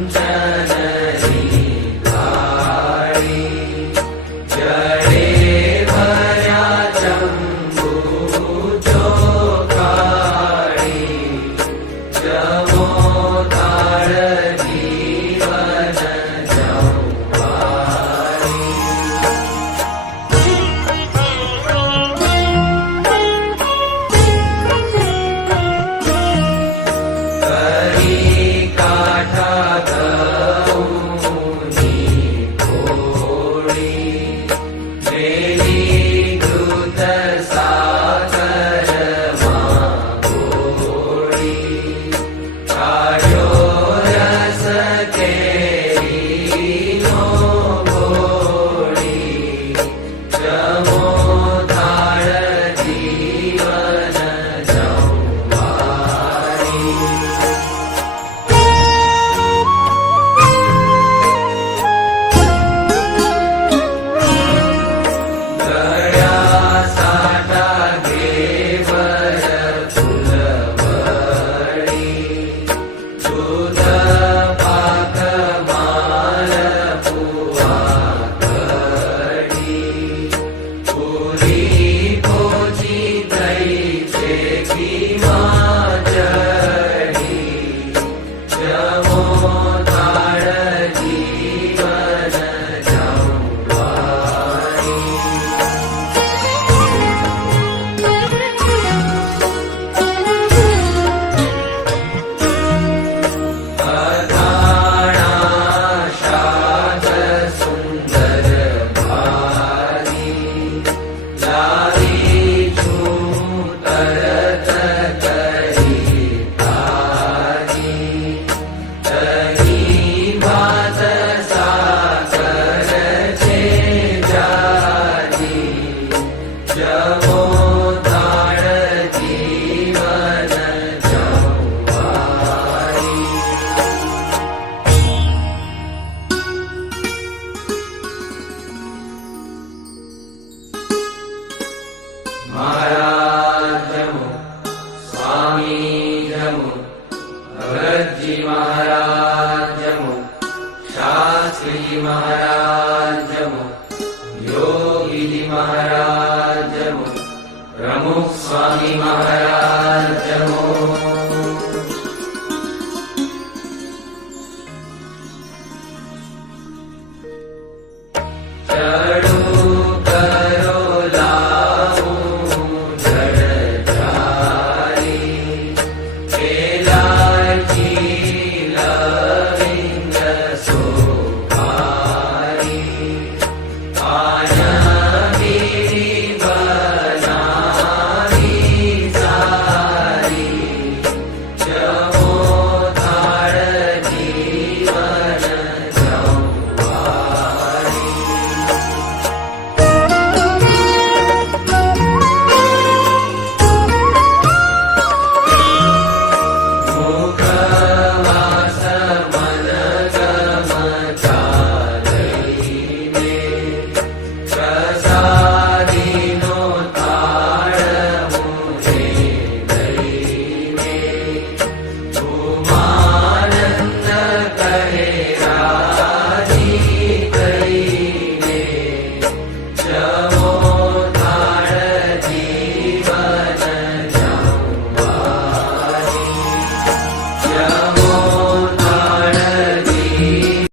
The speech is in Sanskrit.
sometimes महाराजमु स्वामीजमु भगतजी महाराजमु योगिजी महाराजमु प्रमुख स्वामी महाराजमु